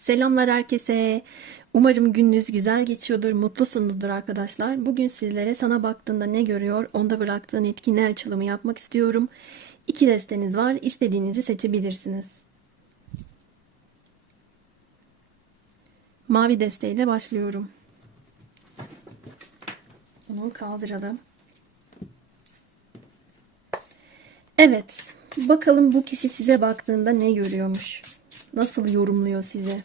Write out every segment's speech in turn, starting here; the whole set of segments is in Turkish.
Selamlar herkese. Umarım gününüz güzel geçiyordur, mutlusunuzdur arkadaşlar. Bugün sizlere sana baktığında ne görüyor, onda bıraktığın etki ne açılımı yapmak istiyorum. İki desteniz var, istediğinizi seçebilirsiniz. Mavi desteğiyle başlıyorum. Bunu kaldıralım. Evet, bakalım bu kişi size baktığında ne görüyormuş? Nasıl yorumluyor sizi?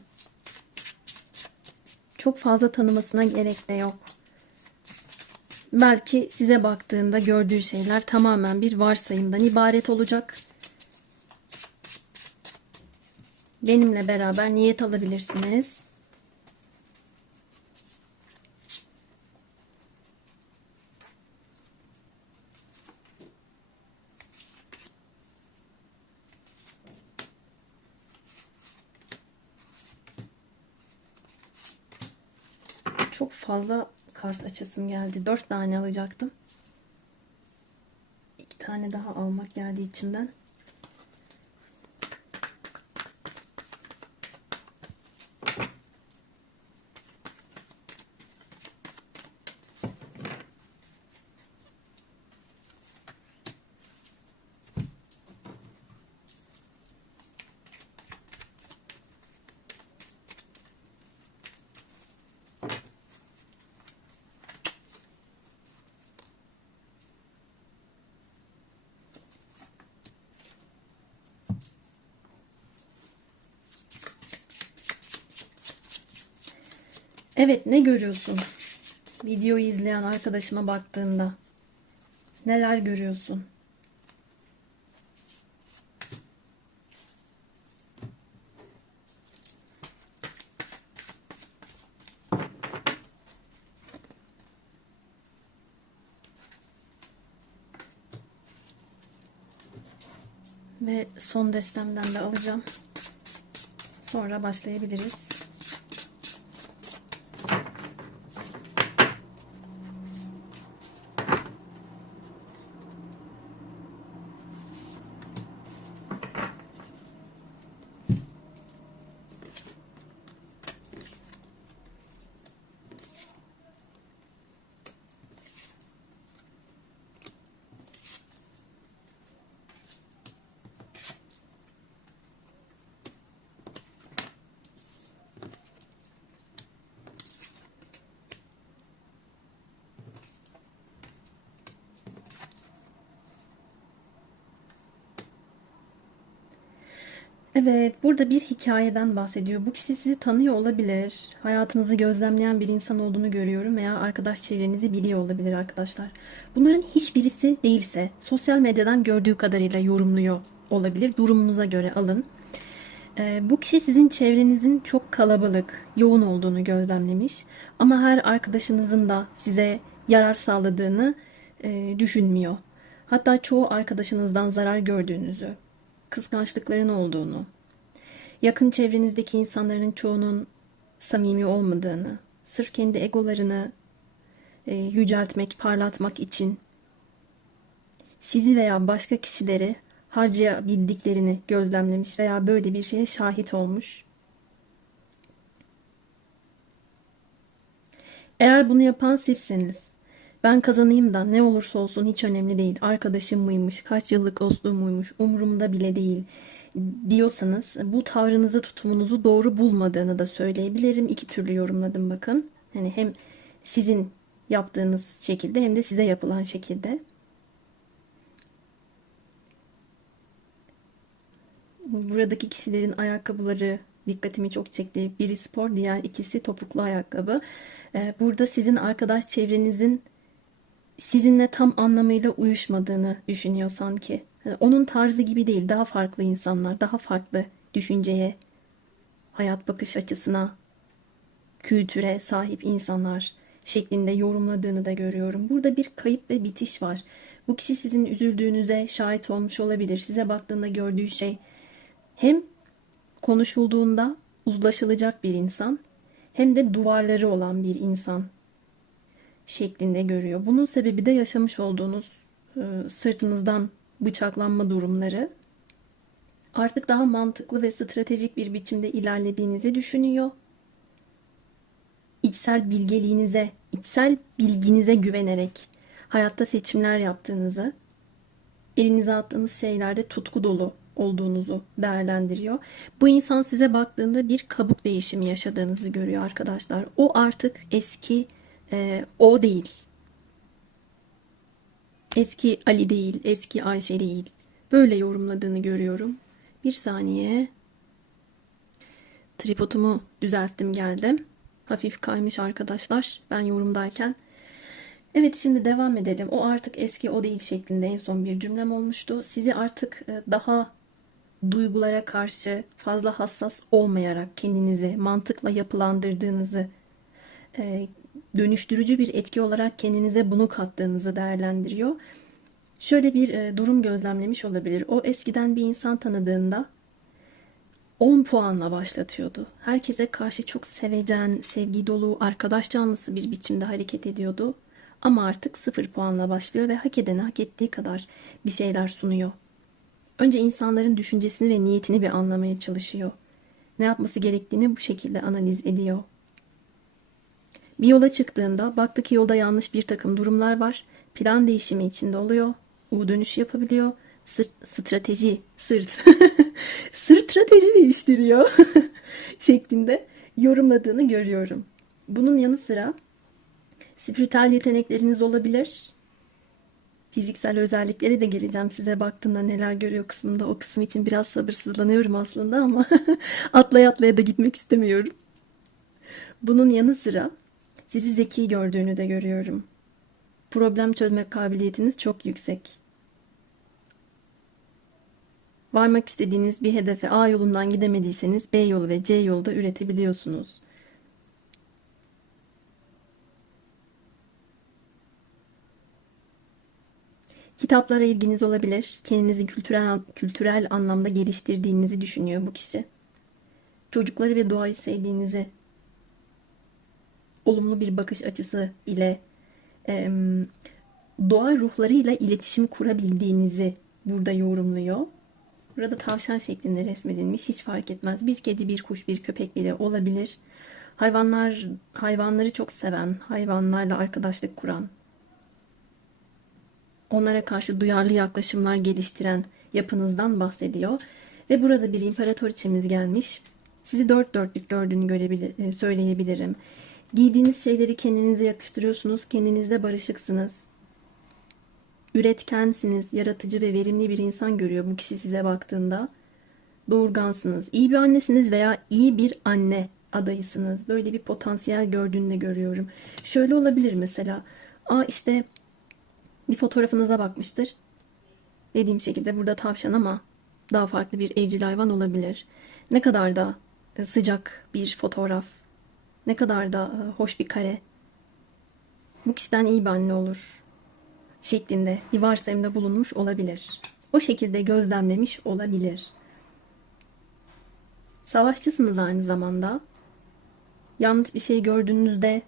Çok fazla tanımasına gerek de yok. Belki size baktığında gördüğü şeyler tamamen bir varsayımdan ibaret olacak. Benimle beraber niyet alabilirsiniz. Çok fazla kart açısım geldi. 4 tane alacaktım. 2 tane daha almak geldi içimden. Evet, ne görüyorsun? Videoyu izleyen arkadaşıma baktığında neler görüyorsun? Ve son destemden de alacağım. Sonra başlayabiliriz. Evet, burada bir hikayeden bahsediyor. Bu kişi sizi tanıyor olabilir. Hayatınızı gözlemleyen bir insan olduğunu görüyorum veya arkadaş çevrenizi biliyor olabilir arkadaşlar. Bunların hiçbirisi değilse sosyal medyadan gördüğü kadarıyla yorumluyor olabilir. Durumunuza göre alın. Bu kişi sizin çevrenizin çok kalabalık, yoğun olduğunu gözlemlemiş. Ama her arkadaşınızın da size yarar sağladığını düşünmüyor. Hatta çoğu arkadaşınızdan zarar gördüğünüzü, kıskançlıkların olduğunu, yakın çevrenizdeki insanların çoğunun samimi olmadığını, sırf kendi egolarını yüceltmek, parlatmak için sizi veya başka kişileri harcayabildiklerini gözlemlemiş veya böyle bir şeye şahit olmuş. Eğer bunu yapan sizseniz, ben kazanayım da ne olursa olsun hiç önemli değil, arkadaşım mıymış, kaç yıllık dostluğum muymuş, umurumda bile değil diyorsanız bu tavrınızı, tutumunuzu doğru bulmadığını da söyleyebilirim. İki türlü yorumladım bakın. Hani hem sizin yaptığınız şekilde hem de size yapılan şekilde. Buradaki kişilerin ayakkabıları dikkatimi çok çekti. Biri spor, diğer ikisi topuklu ayakkabı. Burada sizin arkadaş çevrenizin sizinle tam anlamıyla uyuşmadığını düşünüyor sanki. Yani onun tarzı gibi değil, daha farklı insanlar, daha farklı düşünceye, hayat bakış açısına, kültüre sahip insanlar şeklinde yorumladığını da görüyorum. Burada bir kayıp ve bitiş var. Bu kişi sizin üzüldüğünüze şahit olmuş olabilir. Size baktığında gördüğü şey hem konuşulduğunda uzlaşılacak bir insan hem de duvarları olan bir insan şeklinde görüyor. Bunun sebebi de yaşamış olduğunuz sırtınızdan bıçaklanma durumları. Artık daha mantıklı ve stratejik bir biçimde ilerlediğinizi düşünüyor. İçsel bilginize güvenerek hayatta seçimler yaptığınızı, elinize attığınız şeylerde tutku dolu olduğunuzu değerlendiriyor. Bu insan size baktığında bir kabuk değişimi yaşadığınızı görüyor arkadaşlar. O artık eski o değil. Eski Ali değil, eski Ayşe değil. Böyle yorumladığını görüyorum. Bir saniye. Tripodumu düzelttim geldim. Hafif kaymış arkadaşlar ben yorumdayken. Evet, şimdi devam edelim. O artık eski o değil şeklinde en son bir cümlem olmuştu. Sizi artık daha duygulara karşı fazla hassas olmayarak kendinizi mantıkla yapılandırdığınızı, e, dönüştürücü bir etki olarak kendinize bunu kattığınızı değerlendiriyor. Şöyle bir durum gözlemlemiş olabilir. O eskiden bir insan tanıdığında 10 puanla başlatıyordu. Herkese karşı çok sevecen, sevgi dolu, arkadaş canlısı bir biçimde hareket ediyordu. Ama artık 0 puanla başlıyor ve hak edene hak ettiği kadar bir şeyler sunuyor. Önce insanların düşüncesini ve niyetini bir anlamaya çalışıyor. Ne yapması gerektiğini bu şekilde analiz ediyor. Bir yola çıktığında baktı ki yolda yanlış bir takım durumlar var. Plan değişimi içinde oluyor. U dönüşü yapabiliyor. Strateji değiştiriyor şeklinde yorumladığını görüyorum. Bunun yanı sıra spiritüel yetenekleriniz olabilir. Fiziksel özellikleri de geleceğim size baktığında neler görüyor kısmında. O kısım için biraz sabırsızlanıyorum aslında ama atlaya atlaya da gitmek istemiyorum. Bunun yanı sıra sizi zeki gördüğünü de görüyorum. Problem çözme kabiliyetiniz çok yüksek. Varmak istediğiniz bir hedefe A yolundan gidemediyseniz B yolu ve C yolu da üretebiliyorsunuz. Kitaplara ilginiz olabilir. Kendinizi kültürel anlamda geliştirdiğinizi düşünüyor bu kişi. Çocukları ve doğayı sevdiğinizi, olumlu bir bakış açısı ile doğa ruhlarıyla iletişim kurabildiğinizi burada yorumluyor. Burada tavşan şeklinde resmedilmiş, hiç fark etmez. Bir kedi, bir kuş, bir köpek bile olabilir. Hayvanları çok seven, hayvanlarla arkadaşlık kuran, onlara karşı duyarlı yaklaşımlar geliştiren yapınızdan bahsediyor. Ve burada bir imparatoriçemiz gelmiş. Sizi dört dörtlük gördüğünü söyleyebilirim. Giydiğiniz şeyleri kendinize yakıştırıyorsunuz, kendinizle barışıksınız. Üretkensiniz, yaratıcı ve verimli bir insan görüyor bu kişi size baktığında. Doğurgansınız, iyi bir annesiniz veya iyi bir anne adayısınız. Böyle bir potansiyel gördüğünü de görüyorum. Şöyle olabilir mesela. İşte bir fotoğrafınıza bakmıştır. Dediğim şekilde burada tavşan ama daha farklı bir evcil hayvan olabilir. Ne kadar da sıcak bir fotoğraf, ne kadar da hoş bir kare. Bu kişiden iyi bir anne olur şeklinde bir varsayımda bulunmuş olabilir. O şekilde gözlemlemiş olabilir. Savaşçısınız aynı zamanda. Yanlış bir şey gördüğünüzde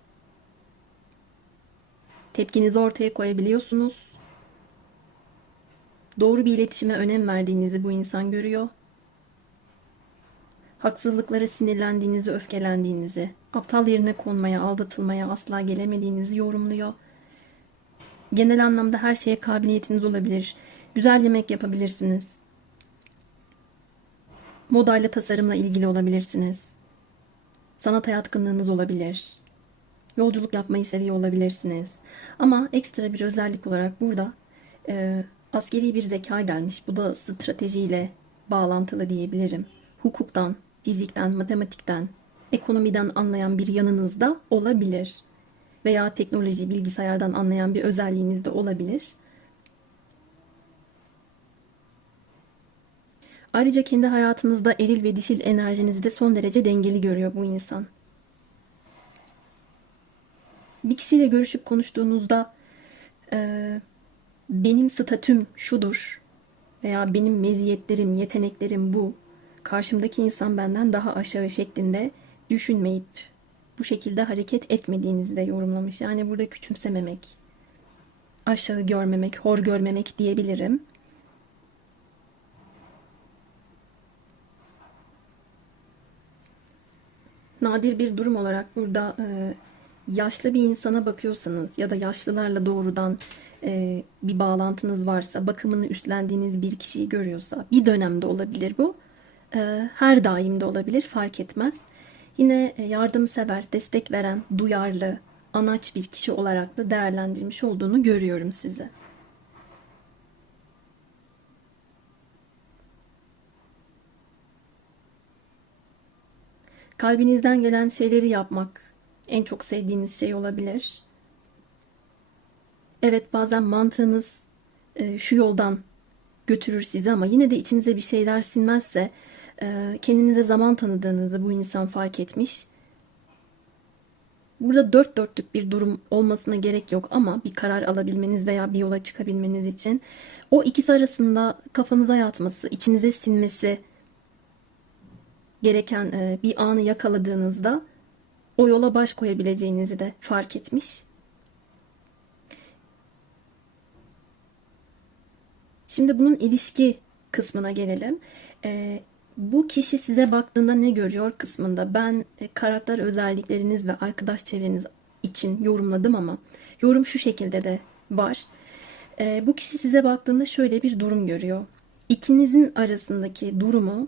tepkinizi ortaya koyabiliyorsunuz. Doğru bir iletişime önem verdiğinizi bu insan görüyor. Haksızlıklara sinirlendiğinizi, öfkelendiğinizi, aptal yerine konmaya, aldatılmaya asla gelemediğinizi yorumluyor. Genel anlamda her şeye kabiliyetiniz olabilir. Güzel yemek yapabilirsiniz. Modayla, tasarımla ilgili olabilirsiniz. Sanat yatkınlığınız olabilir. Yolculuk yapmayı seviyor olabilirsiniz. Ama ekstra bir özellik olarak burada askeri bir zeka gelmiş. Bu da stratejiyle bağlantılı diyebilirim. Hukuktan, fizikten, matematikten, ekonomiden anlayan bir yanınız da olabilir. Veya teknoloji, bilgisayardan anlayan bir özelliğiniz de olabilir. Ayrıca kendi hayatınızda eril ve dişil enerjinizi de son derece dengeli görüyor bu insan. Bir kişiyle görüşüp konuştuğunuzda benim statüm şudur veya benim meziyetlerim, yeteneklerim bu. Karşımdaki insan benden daha aşağı şeklinde düşünmeyip bu şekilde hareket etmediğinizi de yorumlamış. Yani burada küçümsememek, aşağı görmemek, hor görmemek diyebilirim. Nadir bir durum olarak burada yaşlı bir insana bakıyorsanız ya da yaşlılarla doğrudan bir bağlantınız varsa, bakımını üstlendiğiniz bir kişiyi görüyorsa, bir dönemde olabilir bu. Her daim de olabilir, fark etmez. Yine yardımsever, destek veren, duyarlı, anaç bir kişi olarak da değerlendirmiş olduğunu görüyorum sizi. Kalbinizden gelen şeyleri yapmak en çok sevdiğiniz şey olabilir. Evet, bazen mantığınız şu yoldan götürür sizi ama yine de içinize bir şeyler sinmezse kendinize zaman tanıdığınızı bu insan fark etmiş. Burada dört dörtlük bir durum olmasına gerek yok ama bir karar alabilmeniz veya bir yola çıkabilmeniz için o ikisi arasında kafanıza yatması, içinize sinmesi gereken bir anı yakaladığınızda o yola baş koyabileceğinizi de fark etmiş. Şimdi bunun ilişki kısmına gelelim. Bu kişi size baktığında ne görüyor kısmında ben karakter özellikleriniz ve arkadaş çevreniz için yorumladım ama yorum şu şekilde de var. Bu kişi size baktığında şöyle bir durum görüyor. İkinizin arasındaki durumu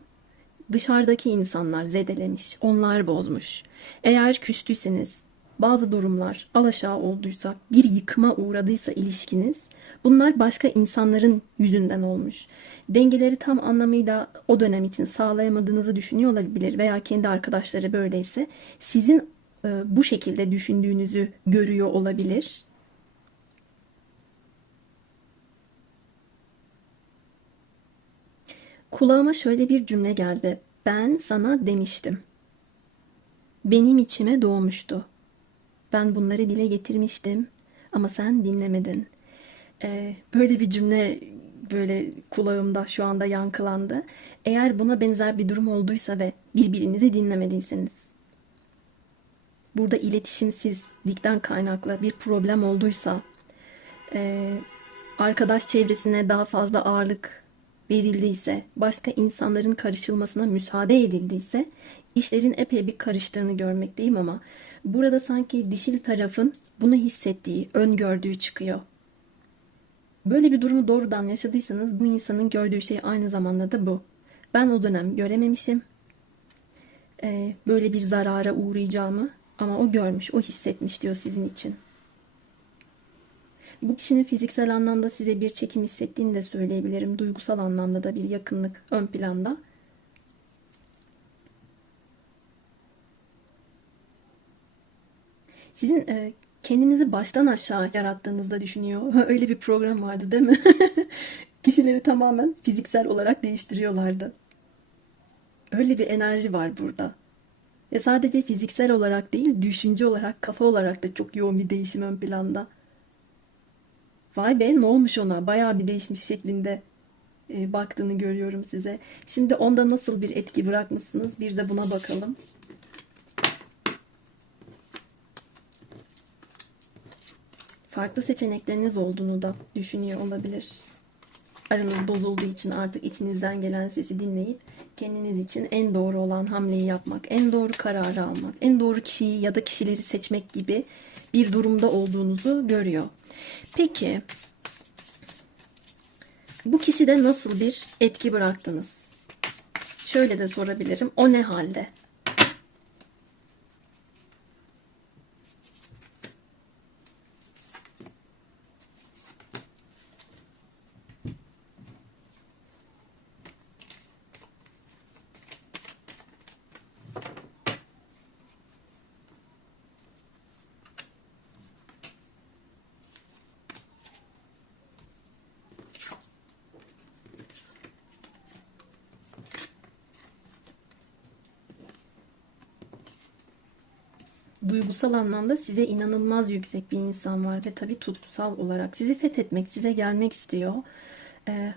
dışarıdaki insanlar zedelemiş, onlar bozmuş. Eğer küstüyseniz, bazı durumlar alaşağı olduysa, bir yıkıma uğradıysa ilişkiniz, bunlar başka insanların yüzünden olmuş. Dengeleri tam anlamıyla o dönem için sağlayamadığınızı düşünüyor olabilir veya kendi arkadaşları böyleyse sizin bu şekilde düşündüğünüzü görüyor olabilir. Kulağıma şöyle bir cümle geldi. Ben sana demiştim. Benim içime doğmuştu. Ben bunları dile getirmiştim ama sen dinlemedin. Böyle bir cümle böyle kulağımda şu anda yankılandı. Eğer buna benzer bir durum olduysa ve birbirinizi dinlemediyseniz, burada iletişimsizlikten kaynaklı bir problem olduysa, e, arkadaş çevresine daha fazla ağırlık verildiyse, başka insanların karışılmasına müsaade edildiyse, işlerin epey bir karıştığını görmekteyim ama burada sanki dişil tarafın bunu hissettiği, öngördüğü çıkıyor. Böyle bir durumu doğrudan yaşadıysanız bu insanın gördüğü şey aynı zamanda da bu. Ben o dönem görememişim. Böyle bir zarara uğrayacağımı ama o görmüş, o hissetmiş diyor sizin için. Bu kişinin fiziksel anlamda size bir çekim hissettiğini de söyleyebilirim. Duygusal anlamda da bir yakınlık ön planda. Sizin kendinizi baştan aşağı yarattığınızda düşünüyor. Öyle bir program vardı değil mi? Kişileri tamamen fiziksel olarak değiştiriyorlardı. Öyle bir enerji var burada. Ve sadece fiziksel olarak değil, düşünce olarak, kafa olarak da çok yoğun bir değişim ön planda. Vay be, ne olmuş ona? Bayağı bir değişmiş şeklinde baktığını görüyorum size. Şimdi onda nasıl bir etki bırakmışsınız? Bir de buna bakalım. Farklı seçenekleriniz olduğunu da düşünüyor olabilir. Aranız bozulduğu için artık içinizden gelen sesi dinleyip kendiniz için en doğru olan hamleyi yapmak, en doğru kararı almak, en doğru kişiyi ya da kişileri seçmek gibi bir durumda olduğunuzu görüyor. Peki bu kişide nasıl bir etki bıraktınız? Şöyle de sorabilirim. O ne halde? Duygusal anlamda size inanılmaz yüksek bir insan var ve tabii tutkusal olarak sizi fethetmek, size gelmek istiyor.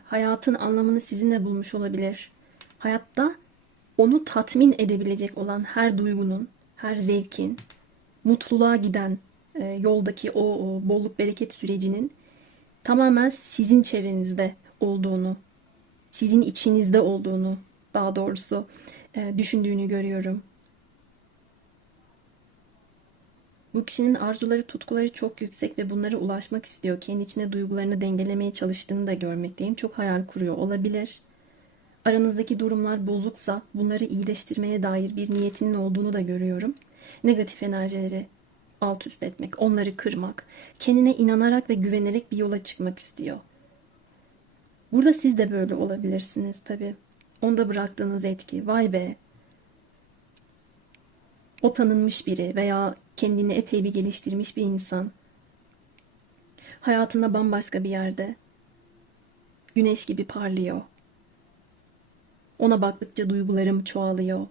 Hayatın anlamını sizinle bulmuş olabilir. Hayatta onu tatmin edebilecek olan her duygunun, her zevkin, mutluluğa giden yoldaki o bolluk bereket sürecinin tamamen sizin çevrenizde olduğunu, sizin içinizde olduğunu daha doğrusu düşündüğünü görüyorum. Bu kişinin arzuları, tutkuları çok yüksek ve bunlara ulaşmak istiyor. Kendi içinde duygularını dengelemeye çalıştığını da görmekteyim. Çok hayal kuruyor olabilir. Aranızdaki durumlar bozuksa bunları iyileştirmeye dair bir niyetinin olduğunu da görüyorum. Negatif enerjileri alt üst etmek, onları kırmak, kendine inanarak ve güvenerek bir yola çıkmak istiyor. Burada siz de böyle olabilirsiniz tabii. Onda bıraktığınız etki, vay be, o tanınmış biri veya kendini epey bir geliştirmiş bir insan. Hayatında bambaşka bir yerde. Güneş gibi parlıyor. Ona baktıkça duygularım çoğalıyor.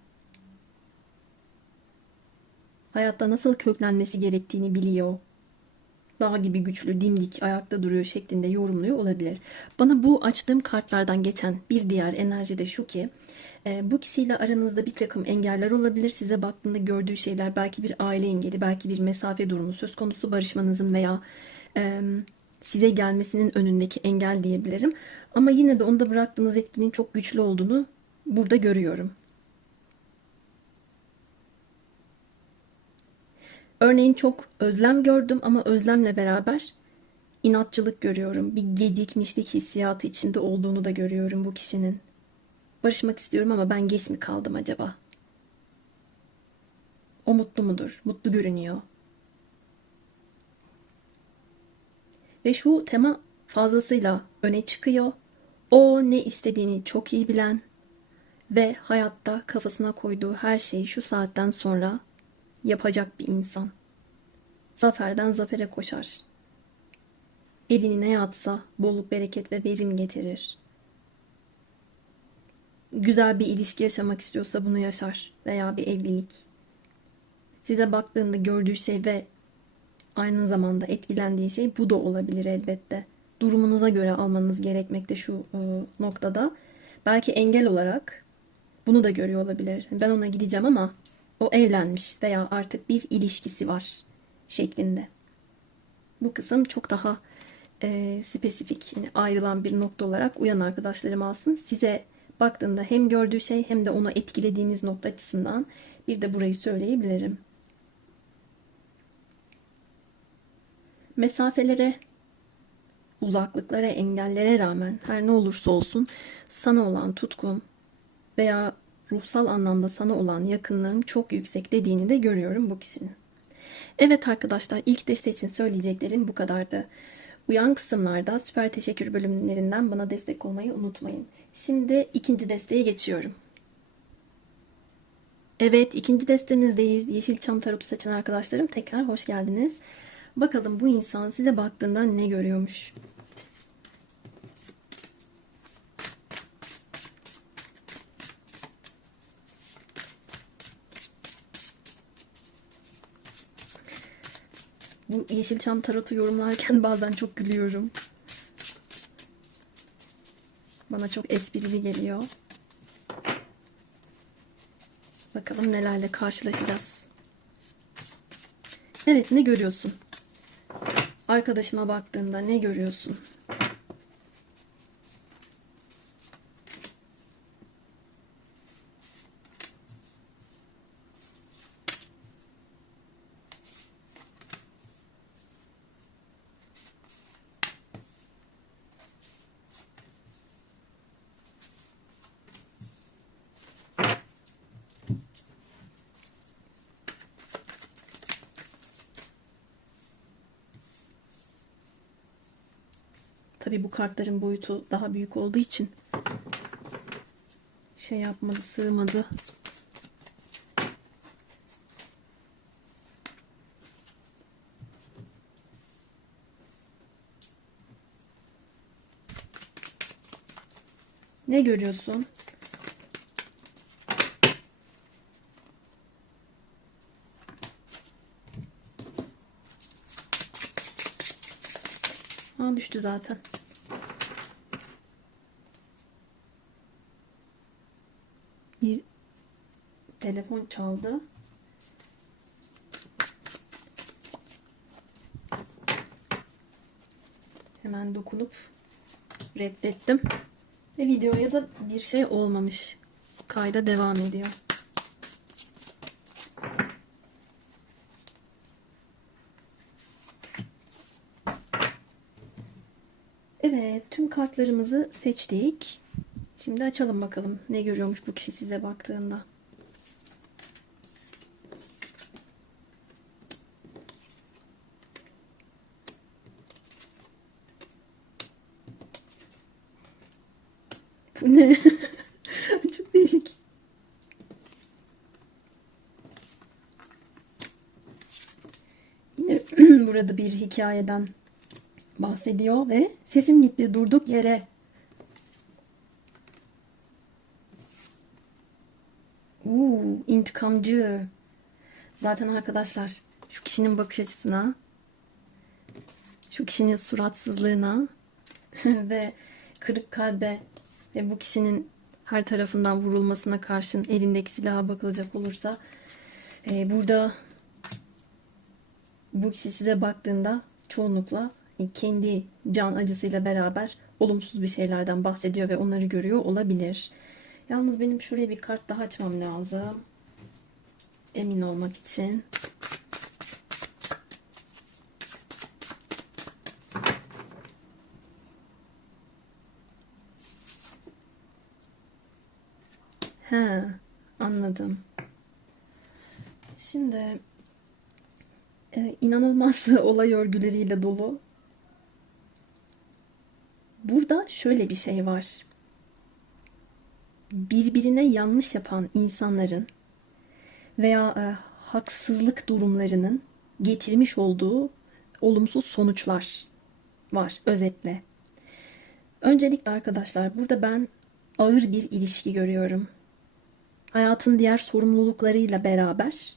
Hayatta nasıl köklenmesi gerektiğini biliyor. Dağ gibi güçlü, dimdik, ayakta duruyor şeklinde yorumluyor olabilir. Bana bu açtığım kartlardan geçen bir diğer enerji de şu ki, bu kişiyle aranızda bir takım engeller olabilir. Size baktığında gördüğü şeyler belki bir aile engeli, belki bir mesafe durumu söz konusu, barışmanızın veya size gelmesinin önündeki engel diyebilirim. Ama yine de onda bıraktığınız etkinin çok güçlü olduğunu burada görüyorum. Örneğin çok özlem gördüm ama özlemle beraber inatçılık görüyorum. Bir gecikmişlik hissiyatı içinde olduğunu da görüyorum bu kişinin. Barışmak istiyorum ama ben geç mi kaldım acaba? O mutlu mudur? Mutlu görünüyor. Ve şu tema fazlasıyla öne çıkıyor. O ne istediğini çok iyi bilen ve hayatta kafasına koyduğu her şeyi şu saatten sonra yapacak bir insan. Zaferden zafere koşar. Elini neye atsa bolluk, bereket ve verim getirir. Güzel bir ilişki yaşamak istiyorsa bunu yaşar veya bir evlilik. Size baktığında gördüğü şey ve aynı zamanda etkilendiği şey bu da olabilir elbette. Durumunuza göre almanız gerekmekte şu noktada. Belki engel olarak bunu da görüyor olabilir. Ben ona gideceğim ama o evlenmiş veya artık bir ilişkisi var şeklinde. Bu kısım çok daha spesifik, yani ayrılan bir nokta olarak uyan arkadaşlarım alsın. Size baktığında hem gördüğü şey hem de onu etkilediğiniz nokta açısından bir de burayı söyleyebilirim. Mesafelere, uzaklıklara, engellere rağmen her ne olursa olsun sana olan tutkum veya ruhsal anlamda sana olan yakınlığım çok yüksek dediğini de görüyorum bu kişinin. Evet arkadaşlar, ilk deste için söyleyeceklerim bu kadardı. Uyan kısımlarda süper teşekkür bölümlerinden bana destek olmayı unutmayın. Şimdi ikinci desteğe geçiyorum. Evet, ikinci destemizdeyiz. Yeşilçam tarotu seçen arkadaşlarım tekrar hoş geldiniz. Bakalım bu insan size baktığında ne görüyormuş? Bu Yeşilçam tarotu yorumlarken bazen çok gülüyorum. Bana çok esprili geliyor. Bakalım nelerle karşılaşacağız. Evet, ne görüyorsun? Arkadaşıma baktığında ne görüyorsun? Tabii bu kartların boyutu daha büyük olduğu için şey yapmadı, sığmadı. Ne görüyorsun? Ha, düştü zaten. Bir telefon çaldı. Hemen dokunup reddettim. Ve videoya da bir şey olmamış. Kayda devam ediyor. Evet, tüm kartlarımızı seçtik. Şimdi açalım bakalım ne görüyormuş bu kişi size baktığında. Bu ne? Çok değişik. Yine burada bir hikayeden bahsediyor ve sesim gitti durduk yere. İntikamcı. Zaten arkadaşlar şu kişinin bakış açısına, şu kişinin suratsızlığına ve kırık kalbe ve bu kişinin her tarafından vurulmasına karşın elindeki silaha bakılacak olursa burada bu kişi size baktığında çoğunlukla kendi can acısıyla beraber olumsuz bir şeylerden bahsediyor ve onları görüyor olabilir. Yalnız benim şuraya bir kart daha açmam lazım. Emin olmak için. He, anladım. Şimdi inanılmaz olay örgüleriyle dolu. Burada şöyle bir şey var. Birbirine yanlış yapan insanların veya haksızlık durumlarının getirmiş olduğu olumsuz sonuçlar var özetle. Öncelikle arkadaşlar burada ben ağır bir ilişki görüyorum. Hayatın diğer sorumluluklarıyla beraber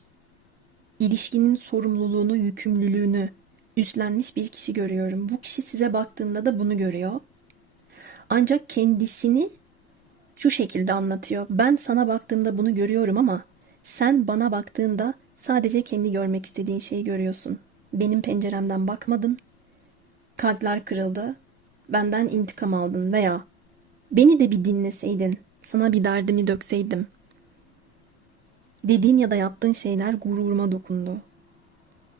ilişkinin sorumluluğunu, yükümlülüğünü üstlenmiş bir kişi görüyorum. Bu kişi size baktığında da bunu görüyor. Ancak kendisini şu şekilde anlatıyor. Ben sana baktığımda bunu görüyorum ama sen bana baktığında sadece kendi görmek istediğin şeyi görüyorsun. Benim penceremden bakmadın. Kalpler kırıldı. Benden intikam aldın veya beni de bir dinleseydin, sana bir derdimi dökseydim. Dediğin ya da yaptığın şeyler gururuma dokundu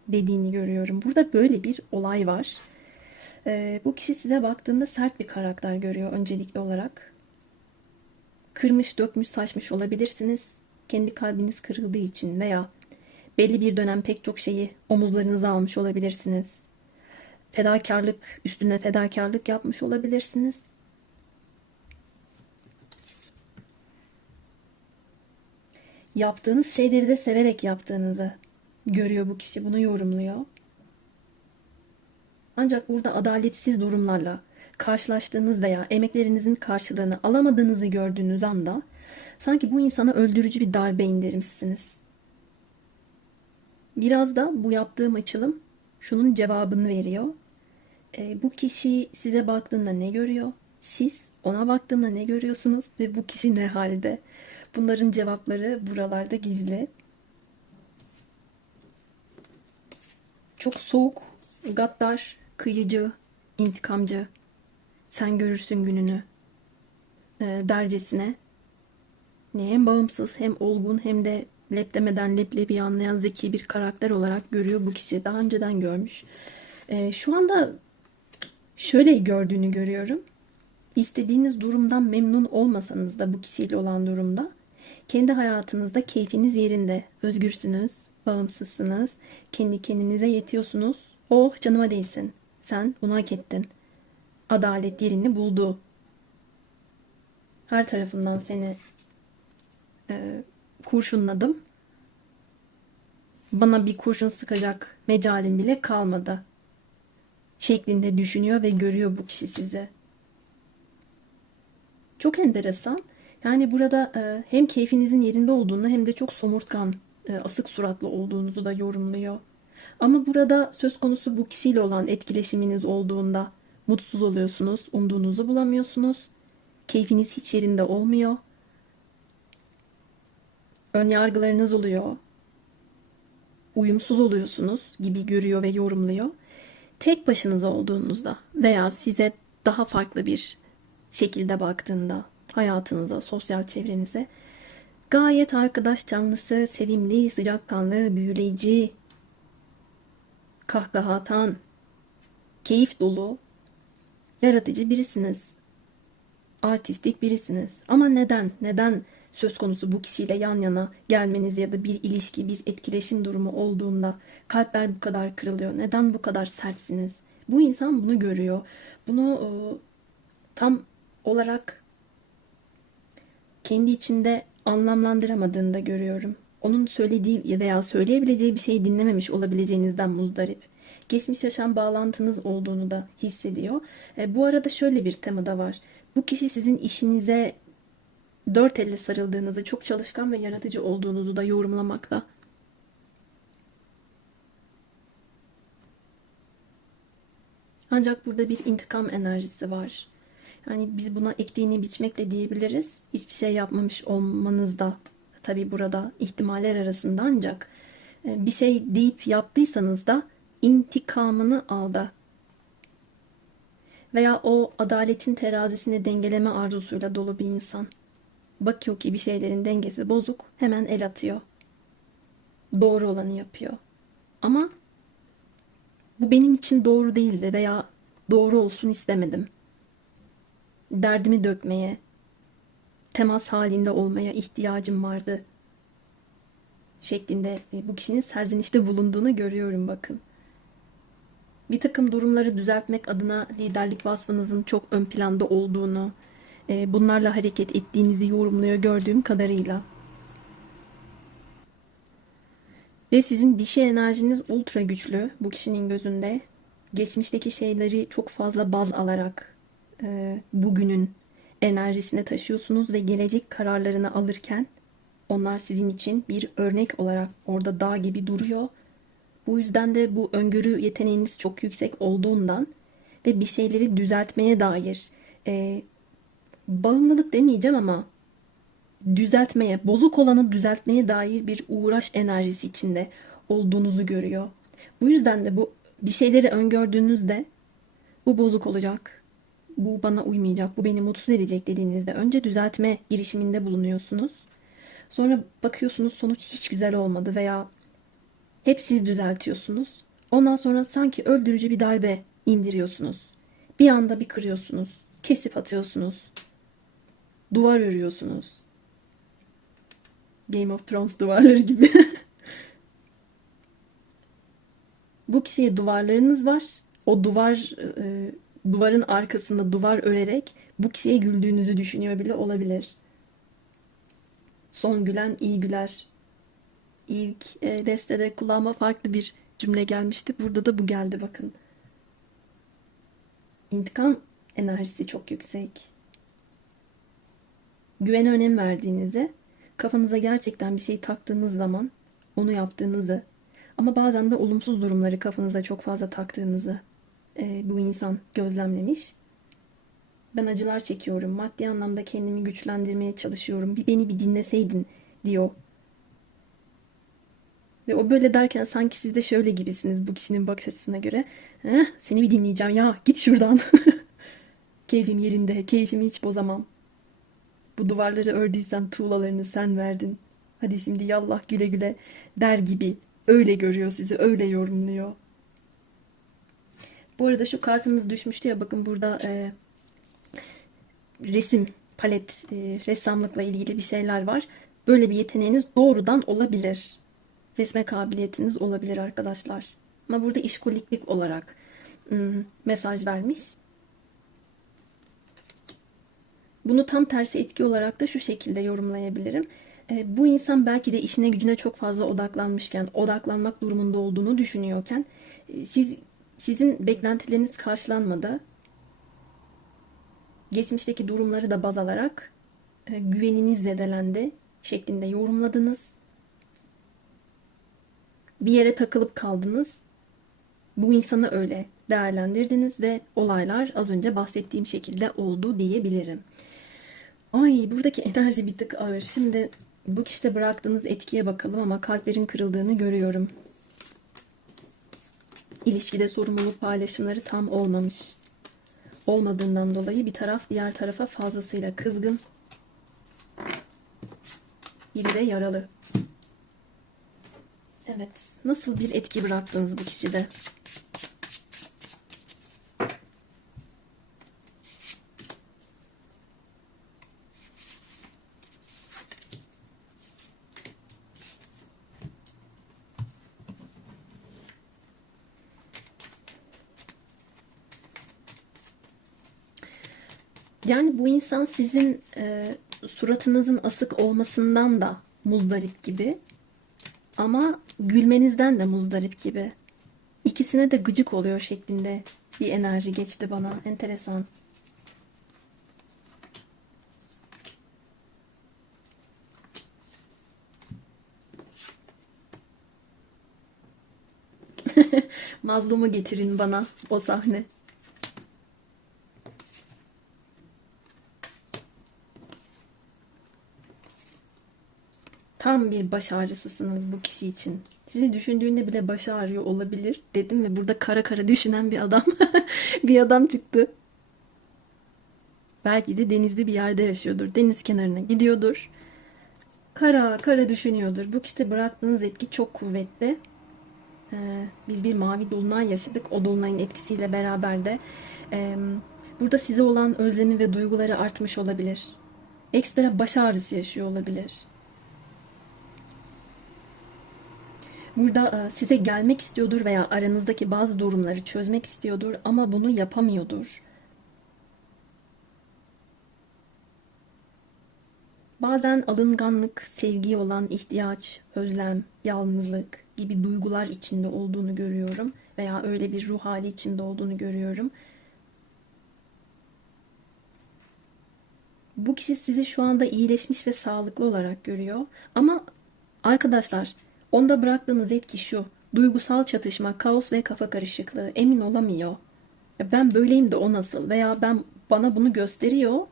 dediğini görüyorum. Burada böyle bir olay var. Bu kişi size baktığında sert bir karakter görüyor öncelikli olarak. Kırmış, dökmüş, saçmış olabilirsiniz. Kendi kalbiniz kırıldığı için veya belli bir dönem pek çok şeyi omuzlarınıza almış olabilirsiniz. Fedakarlık üstüne fedakarlık yapmış olabilirsiniz. Yaptığınız şeyleri de severek yaptığınızı görüyor bu kişi, bunu yorumluyor. Ancak burada adaletsiz durumlarla karşılaştığınız veya emeklerinizin karşılığını alamadığınızı gördüğünüz anda sanki bu insana öldürücü bir darbe indirmişsiniz. Biraz da bu yaptığım açılım şunun cevabını veriyor. Bu kişi size baktığında ne görüyor? Siz ona baktığında ne görüyorsunuz? Ve bu kişi ne halde? Bunların cevapları buralarda gizli. Çok soğuk, gaddar, kıyıcı, intikamcı. Sen görürsün gününü dercesine. Hem bağımsız hem olgun hem de lep demeden leblebi anlayan zeki bir karakter olarak görüyor bu kişi. Daha önceden görmüş. Şu anda şöyle gördüğünü görüyorum. İstediğiniz durumdan memnun olmasanız da bu kişiyle olan durumda kendi hayatınızda keyfiniz yerinde. Özgürsünüz, bağımsızsınız, kendi kendinize yetiyorsunuz. Oh canıma değsin. Sen bunu hak ettin. Adalet yerini buldu. Her tarafından seni kurşunladım. Bana bir kurşun sıkacak mecalim bile kalmadı. Şeklinde düşünüyor ve görüyor bu kişi sizi. Çok enteresan. Yani burada hem keyfinizin yerinde olduğunu hem de çok somurtkan, asık suratlı olduğunuzu da yorumluyor. Ama burada söz konusu bu kişiyle olan etkileşiminiz olduğunda mutsuz oluyorsunuz, umduğunuzu bulamıyorsunuz. Keyfiniz hiç yerinde olmuyor. Ön yargılarınız oluyor. Uyumsuz oluyorsunuz gibi görüyor ve yorumluyor. Tek başınıza olduğunuzda veya size daha farklı bir şekilde baktığında hayatınıza, sosyal çevrenize gayet arkadaş canlısı, sevimli, sıcakkanlı, büyüleyici, kahkaha atan, keyif dolu, Yaratıcı birisiniz. Artistik birisiniz. Ama neden? Neden söz konusu bu kişiyle yan yana gelmeniz ya da bir ilişki, bir etkileşim durumu olduğunda kalpler bu kadar kırılıyor? Neden bu kadar sertsiniz? Bu insan bunu görüyor. Bunu tam olarak kendi içinde anlamlandıramadığını da görüyorum. Onun söylediği veya söyleyebileceği bir şeyi dinlememiş olabileceğinizden muzdarip. Geçmiş yaşam bağlantınız olduğunu da hissediyor. Bu arada şöyle bir tema da var. Bu kişi sizin işinize dört elle sarıldığınızı, çok çalışkan ve yaratıcı olduğunuzu da yorumlamakta. Ancak burada bir intikam enerjisi var. Yani biz buna ektiğini biçmek de diyebiliriz. Hiçbir şey yapmamış olmanız da tabii burada ihtimaller arasında, ancak bir şey deyip yaptıysanız da intikamını al da. Veya o adaletin terazisini dengeleme arzusuyla dolu bir insan. Bakıyor ki bir şeylerin dengesi bozuk, hemen el atıyor. Doğru olanı yapıyor. Ama bu benim için doğru değildi veya doğru olsun istemedim. Derdimi dökmeye, temas halinde olmaya ihtiyacım vardı şeklinde bu kişinin serzenişte bulunduğunu görüyorum, bakın. Bir takım durumları düzeltmek adına liderlik vasfınızın çok ön planda olduğunu, bunlarla hareket ettiğinizi yorumluyor gördüğüm kadarıyla. Ve sizin dişi enerjiniz ultra güçlü bu kişinin gözünde. Geçmişteki şeyleri çok fazla baz alarak bugünün enerjisine taşıyorsunuz ve gelecek kararlarını alırken onlar sizin için bir örnek olarak orada dağ gibi duruyor. Bu yüzden de bu öngörü yeteneğiniz çok yüksek olduğundan ve bir şeyleri düzeltmeye dair bağımlılık demeyeceğim ama düzeltmeye, bozuk olanı düzeltmeye dair bir uğraş enerjisi içinde olduğunuzu görüyor. Bu yüzden de bu bir şeyleri öngördüğünüzde bu bozuk olacak, bu bana uymayacak, bu beni mutsuz edecek dediğinizde önce düzeltme girişiminde bulunuyorsunuz. Sonra bakıyorsunuz sonuç hiç güzel olmadı veya hep siz düzeltiyorsunuz. Ondan sonra sanki öldürücü bir darbe indiriyorsunuz. Bir anda bir kırıyorsunuz, kesip atıyorsunuz, duvar örüyorsunuz. Game of Thrones duvarları gibi. Bu kişiye duvarlarınız var. O duvarın arkasında duvar örerek bu kişiye güldüğünüzü düşünüyor bile olabilir. Son gülen iyi güler. İlk destede kulağıma farklı bir cümle gelmişti. Burada da bu geldi, bakın. İntikam enerjisi çok yüksek. Güvene önem verdiğinizi, kafanıza gerçekten bir şey taktığınız zaman onu yaptığınızı, ama bazen de olumsuz durumları kafanıza çok fazla taktığınızı bu insan gözlemlemiş. Ben acılar çekiyorum, maddi anlamda kendimi güçlendirmeye çalışıyorum, beni bir dinleseydin diyor. Ve o böyle derken sanki siz de şöyle gibisiniz bu kişinin bakış açısına göre. Seni bir dinleyeceğim ya, git şuradan. Keyfim yerinde, keyfimi hiç bozamam. Bu duvarları ördüysen tuğlalarını sen verdin. Hadi şimdi yallah güle güle der gibi. Öyle görüyor sizi, öyle yorumluyor. Bu arada şu kartınız düşmüştü ya, bakın burada resim, palet, ressamlıkla ilgili bir şeyler var. Böyle bir yeteneğiniz doğrudan olabilir. Resme kabiliyetiniz olabilir arkadaşlar. Ama burada işkoliklik olarak mesaj vermiş. Bunu tam tersi etki olarak da şu şekilde yorumlayabilirim. Bu insan belki de işine gücüne çok fazla odaklanmışken, odaklanmak durumunda olduğunu düşünüyorken sizin beklentileriniz karşılanmadı. Geçmişteki durumları da baz alarak güveniniz zedelendi şeklinde yorumladınız. Bir yere takılıp kaldınız. Bu insanı öyle değerlendirdiniz ve olaylar az önce bahsettiğim şekilde oldu diyebilirim. Ay, buradaki enerji bir tık ağır. Şimdi bu kişide bıraktığınız etkiye bakalım ama kalplerin kırıldığını görüyorum. İlişkide sorumluluk paylaşımları tam olmamış. Olmadığından dolayı bir taraf diğer tarafa fazlasıyla kızgın. Biri de yaralı. Evet, nasıl bir etki bıraktınız bu kişide? Yani bu insan sizin suratınızın asık olmasından da muzdarip gibi ama gülmenizden de muzdarip gibi. İkisine de gıcık oluyor şeklinde bir enerji geçti bana. Enteresan. Mazlumu getirin bana o sahne. Tam bir baş ağrısısınız bu kişi için. Sizi düşündüğünde bile başı ağrıyor olabilir dedim ve burada kara kara düşünen bir adam bir adam çıktı. Belki de denizli bir yerde yaşıyordur. Deniz kenarına gidiyordur. Kara kara düşünüyordur. Bu kişide bıraktığınız etki çok kuvvetli. Biz bir mavi dolunay yaşadık. O dolunayın etkisiyle beraber de burada size olan özlemi ve duyguları artmış olabilir. Ekstra baş ağrısı yaşıyor olabilir. Burada size gelmek istiyordur veya aranızdaki bazı durumları çözmek istiyordur ama bunu yapamıyordur. Bazen alınganlık, sevgiye olan ihtiyaç, özlem, yalnızlık gibi duygular içinde olduğunu görüyorum veya öyle bir ruh hali içinde olduğunu görüyorum. Bu kişi sizi şu anda iyileşmiş ve sağlıklı olarak görüyor. Ama arkadaşlar, onda bıraktığınız etki şu. Duygusal çatışma, kaos ve kafa karışıklığı. Emin olamıyor. Ben böyleyim de o nasıl? Veya bana bunu gösteriyor.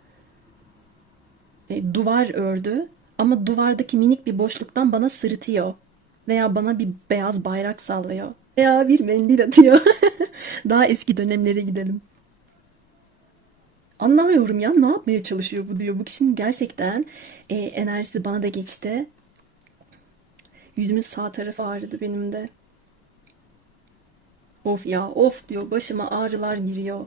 Duvar ördü ama duvardaki minik bir boşluktan bana sırıtıyor. Veya bana bir beyaz bayrak sallıyor. Veya bir mendil atıyor. Daha eski dönemlere gidelim. Anlamıyorum ya, ne yapmaya çalışıyor bu diyor. Bu kişinin gerçekten enerjisi bana da geçti. Yüzümün sağ tarafı ağrıdı benim de. Of ya of diyor, başıma ağrılar giriyor.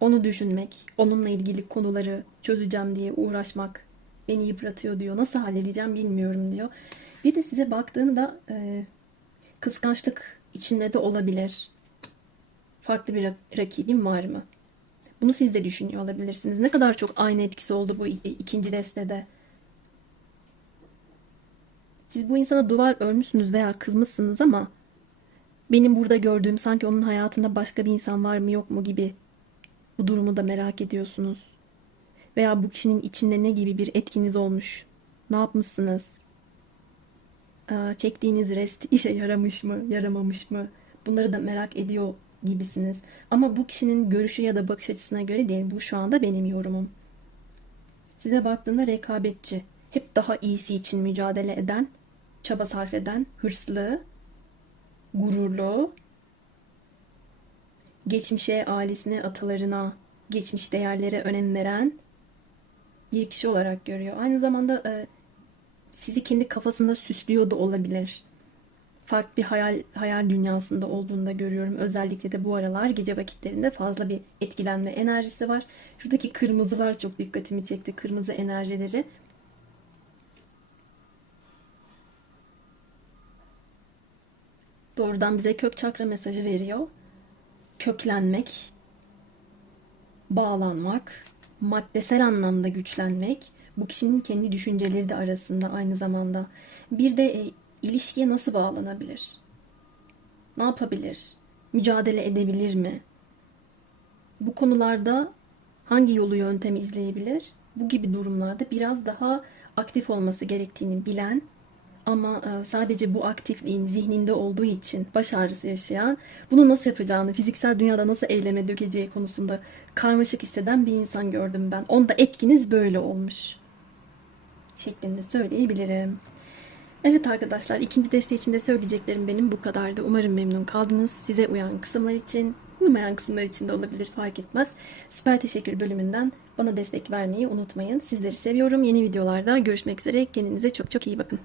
Onu düşünmek, onunla ilgili konuları çözeceğim diye uğraşmak beni yıpratıyor diyor. Nasıl halledeceğim bilmiyorum diyor. Bir de size baktığında kıskançlık içinde de olabilir. Farklı bir rakibim var mı? Bunu siz de düşünüyor olabilirsiniz. Ne kadar çok aynı etkisi oldu bu ikinci destede. Siz bu insana duvar örmüşsünüz veya kızmışsınız ama benim burada gördüğüm sanki onun hayatında başka bir insan var mı yok mu gibi bu durumu da merak ediyorsunuz. Veya bu kişinin içinde ne gibi bir etkiniz olmuş? Ne yapmışsınız? Çektiğiniz rest işe yaramış mı, yaramamış mı? Bunları da merak ediyor gibisiniz. Ama bu kişinin görüşü ya da bakış açısına göre değil. Bu şu anda benim yorumum. Size baktığında rekabetçi, hep daha iyisi için mücadele eden, çaba sarf eden, hırslı, gururlu, geçmişe, ailesine, atalarına, geçmiş değerlere önem veren bir kişi olarak görüyor. Aynı zamanda sizi kendi kafasında süslüyor da olabilir. Farklı bir hayal dünyasında olduğunu da görüyorum. Özellikle de bu aralar gece vakitlerinde fazla bir etkilenme enerjisi var. Şuradaki kırmızılar çok dikkatimi çekti. Kırmızı enerjileri. Doğrudan bize kök çakra mesajı veriyor. Köklenmek, bağlanmak, maddesel anlamda güçlenmek, bu kişinin kendi düşünceleri de arasında aynı zamanda. Bir de ilişkiye nasıl bağlanabilir? Ne yapabilir? Mücadele edebilir mi? Bu konularda hangi yolu yöntemi izleyebilir? Bu gibi durumlarda biraz daha aktif olması gerektiğini bilen ama sadece bu aktifliğin zihninde olduğu için baş ağrısı yaşayan, bunu nasıl yapacağını, fiziksel dünyada nasıl eyleme dökeceği konusunda karmaşık hisseden bir insan gördüm ben. Onda etkiniz böyle olmuş şeklinde söyleyebilirim. Evet arkadaşlar, ikinci deste için de söyleyeceklerim benim bu kadardı. Umarım memnun kaldınız. Size uyan kısımlar için, uymayan kısımlar için de olabilir, fark etmez. Süper teşekkür bölümünden bana destek vermeyi unutmayın. Sizleri seviyorum. Yeni videolarda görüşmek üzere. Kendinize çok çok iyi bakın.